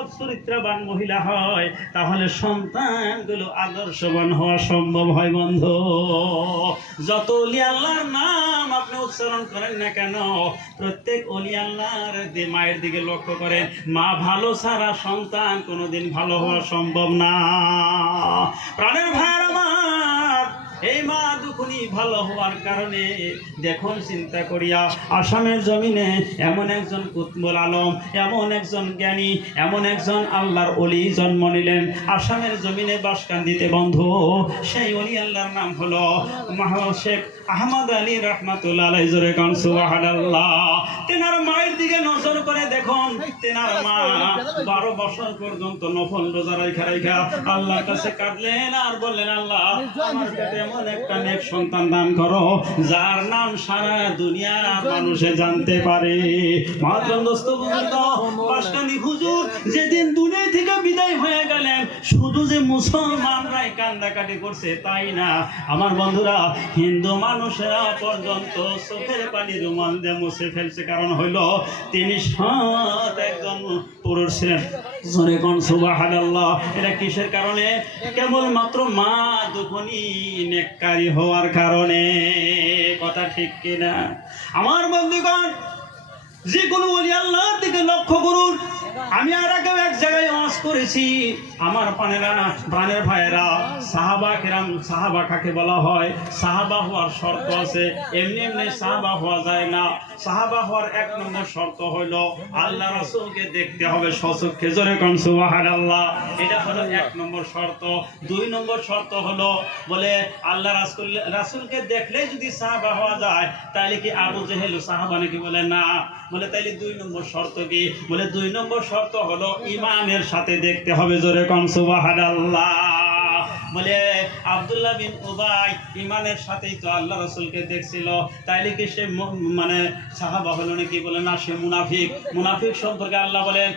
সৎ চরিত্রবান মহিলা হয়, তাহলে সন্তানগুলো আদর্শবান হওয়া সম্ভব হয়। বন্ধু, যত ওলি আল্লাহর নাম আপনি উচ্চারণ করেন না কেন, প্রত্যেক ওলি আল্লাহর মায়ের দিকে লক্ষ্য করেন। মা ভালো ছাড়া সন্তান কোনোদিন ভালো হওয়া সম্ভব না। প্রাণের ভাইয়ের আমার, এই মা দুখুনি ভালো হওয়ার কারণে দেখুন, চিন্তা করিয়া আসামের জমিনে এমন একজন কুতুবুল আলম, এমন একজন জ্ঞানী, এমন একজন আল্লাহর ওলি জন্ম নিলেন আসামের জমিনে বাসকান্দিতে। বন্ধু, সেই ওলি আল্লাহর নাম হলো শেখ আহমদ আলী রহমাতুল্লাহ আলাইহি। জোরে কান সুবহানাল্লাহ। তেনার মায়ের দিকে নজর করে দেখুন, তেনার মা 12 বছর পর্যন্ত নফল রোজা রাখা আল্লাহর কাছে কাঁদলেন আর বললেন, আল্লাহ আমার পেটে এমন একটা নেক সন্তান দান করো যার নাম সারা দুনিয়া মানুষে জানতে পারে। মহাজন দোস্ত বন্ধু, বাসকান্দি হুজুর যেদিন দুনিয়া থেকে বিদায় হয়ে গেলেন, শুধু যে মুসলমানরাই কান্দাকাটি করছে তাই না, আমার বন্ধুরা, হিন্দু মানুষেরা পর্যন্ত চোখের পানি রুমাল দিয়ে মুছে ফেলছে। কারণ হইল তিনি সৎ একজন পুরুষ ছিলেন। জোরে কোন সুবহানাল্লাহ। এটা কিসের কারণে? কেবলমাত্র মা দুখনি নেককারী হওয়ার কারণে। কথা ঠিক কিনা আমার বন্ধুগণ? যে কোনো ওলি আল্লাহর দিকে লক্ষ্য করুন। আমি আর আগেও এক জায়গায় ওয়াজ করেছি, আমার প্রাণের ভাইয়েরা, সাহাবা কেরাম। সাহাবা কাকে বলা হয়? সাহাবা হওয়ার শর্ত আছে, এমনি এমনি সাহাবা হওয়া যায় না। সাহাবা হওয়ার 1 নম্বর শর্ত হইল আল্লাহ রাসূলকে দেখতে হবে স্বচক্ষে। জোরে কোন সুবহানাল্লাহ। এটা হলো 1 নম্বর শর্ত। 2 নম্বর শর্ত হলো, বলে আল্লাহ রাসূলকে দেখলে যদি সাহাবা হওয়া যায়, তাহলে কি আবু জেহেল সাহাবা নাকি? বলে না। বলে তাইলে 2 নম্বর শর্ত কি? বলে 2 নম্বর শর্ত হলো ইমানের সাথে দেখতে হবে। জোরে কোন সুবহানাল্লাহ। বলে আব্দুল্লাহ বিন উবাই ইমানের সাথেই তো আল্লাহ রাসূলকে দেখছিল, তাইলে কি সে মানে সাহাবা হলো নাকি? বলে না, সে মুনাফিক। মুনাফিক সম্পর্কে আল্লাহ বলেন,